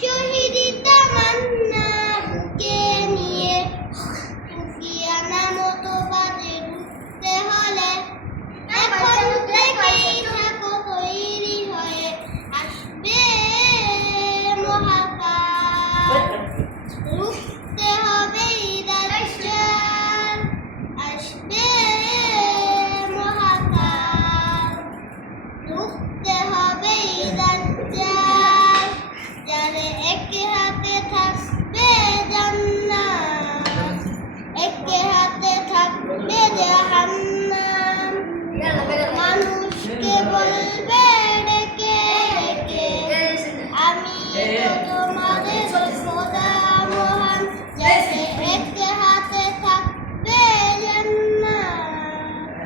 শহীদি তামান্না বুকে নিয়ে সুফিয়ানা মতবাদে ঢুকতে হলে এখন থেকেই থাকো তৈরি হয়ে আসবে মহাকাল। রুখতে হবে দাজ্জাল, আসবে মহাকাল। রুখতে হবে দাজ্জাল, যারে একে হাতে থাকবে জান্নাত, একে হাতে থাকবে জাহান্নাম। মানুষকে বলবে ডেকে ডেকে, আমি তো তোমাদের খোদা মহান, যারে একে হাতে থাকবে জান্নাত,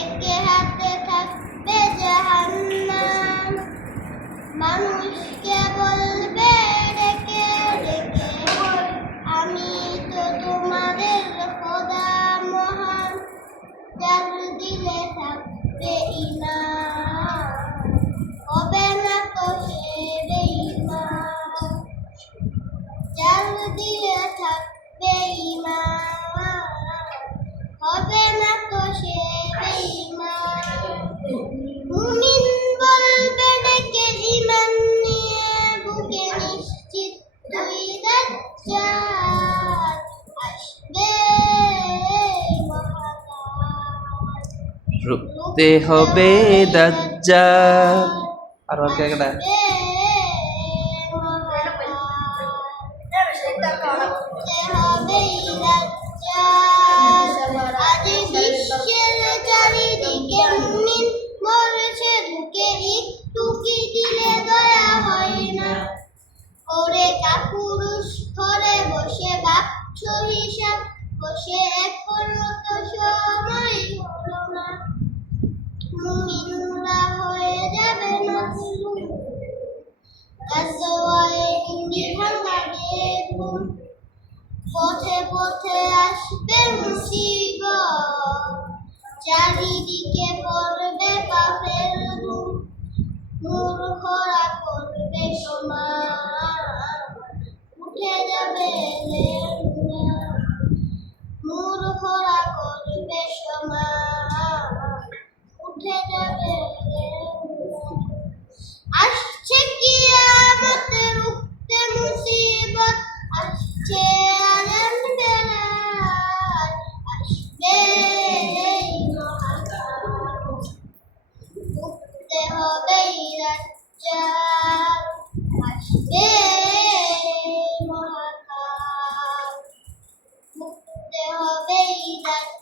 একে হাতে থাকবে জাহান্নাম। মানুষকে বলবে ডেকে ডেকে, আমি তো তোমাদের খোদা মহান, যার দিলে থাকবে ঈমান, হবে না তো সে বেঈমান। যার দিলে থাকবে ঈমান, হবে না তো সে বেঈমান। মুমিন বলবে ডেকে ঈমান নিয়ে বুকে নিশ্চিত তুই দাজ্জাল, আসবে মহাকাল। রুখতে হবে দাজ্জাল। আর ওকে একটা বিশ্বের চারিদিকে মুমিন মরছে ঢুকে, একটু কি দিলে দয়া হয় না? ওরে কাপুরুষ ঘরে বসে ভাবছ হিসাব, বসে এখনো তো সময় হলো না। মুমিনরা হয়ে যাবে মাসলুম, গাজওয়ায়ে হিন্দি ভাঙাবে ঘুম। পথে পথে আসবে মুসিবত, চারিদিকে পড়বে পাপের ধূম। মূর্খরা করবে সমান, উঠে যাবে লেনদেন। মূর্খরা করবে সমান, উঠে যাবে লেনদেন। আসছে কিয়ামত, রুখতে মুসিবত, আসছে আলেম বেলাল, আসবে মহাকাল। রুখতে হবে দাজ্জাল, আসবে মহাকাল। রুখতে হবে দাজ্জাল।